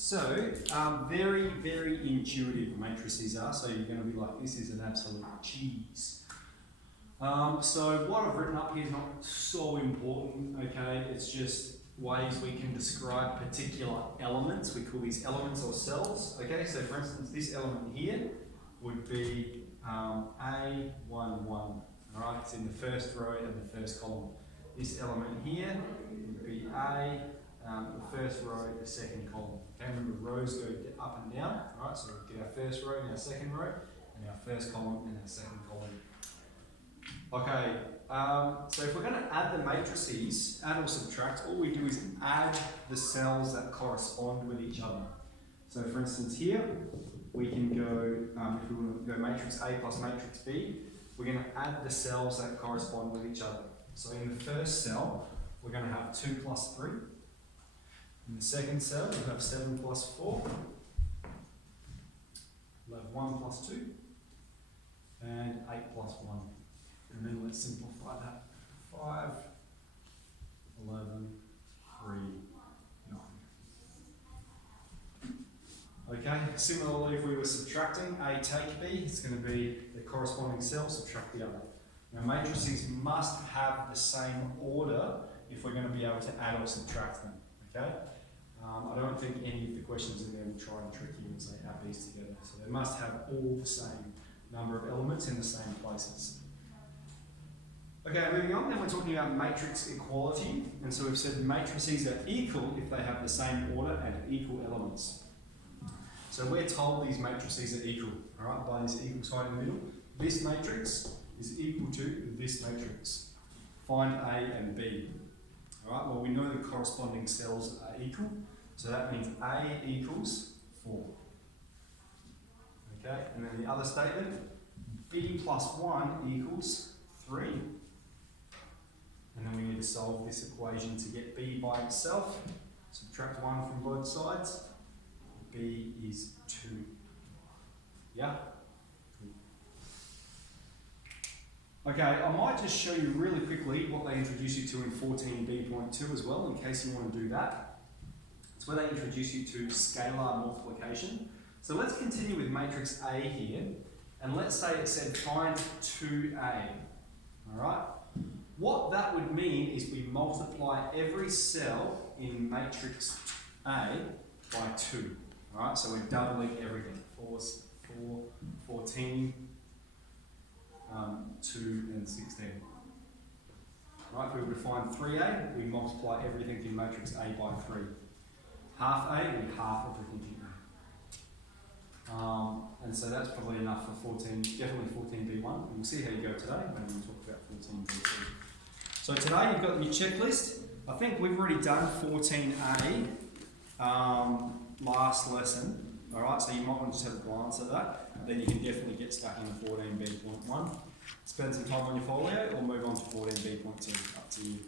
So, very, very intuitive matrices are, so you're going to be like, this is an absolute cheese. So what I've written up here is not so important, okay? It's just ways we can describe particular elements. We call these elements or cells, okay? So for instance, this element here would be A11, all right? It's in the first row and the first column. This element here would be A, the first row, the second column. Okay, remember rows go up and down, all right? So we get our first row and our second row, and our first column and our second column. Okay, so if we're going to add the matrices, add or subtract, all we do is add the cells that correspond with each other. So for instance here, we can go, if we want to go matrix A plus matrix B, we're going to add the cells that correspond with each other. So in the first cell, we're going to have 2 plus 3. In the second cell, we'll have 7 plus 4. We'll have 1 plus 2. And 8 plus 1. And then let's simplify that. 5, 11, 3, 9. Okay, similarly, if we were subtracting A take B, it's going to be the corresponding cell, subtract the other. Now, matrices must have the same order if we're going to be able to add or subtract them. Okay? I don't think any of the questions are going to try and trick you and say add these together. So they must have all the same number of elements in the same places. Okay, moving on, then we're talking about matrix equality. And so we've said matrices are equal if they have the same order and equal elements. So we're told these matrices are equal, all right, by this equal sign in the middle. This matrix is equal to this matrix. Find A and B. All right, well, we know the corresponding cells are equal, so that means A equals 4. Okay, and then the other statement, B plus 1 equals 3. And then we need to solve this equation to get B by itself. Subtract 1 from both sides. B is 2. Yeah? Okay, I might just show you really quickly what they introduce you to in 14b.2 as well, in case you want to do that. It's where they introduce you to scalar multiplication. So let's continue with matrix A here, and let's say it said find 2A. Alright? What that would mean is we multiply every cell in matrix A by 2. Alright, so we're doubling everything. 4, 14, 2 and 16. Right, if we were to find 3A, we multiply everything in matrix A by 3. Half A, we half everything in A. And so that's probably enough for 14, definitely 14b1. And we'll see how you go today when we talk about 14b2. So today you've got your checklist. I think we've already done 14A last lesson. Alright, so you might want to just have a glance at that. Then you can definitely get stuck into 14b.1. Spend some time on your folio or move on to 14b.2, up to you.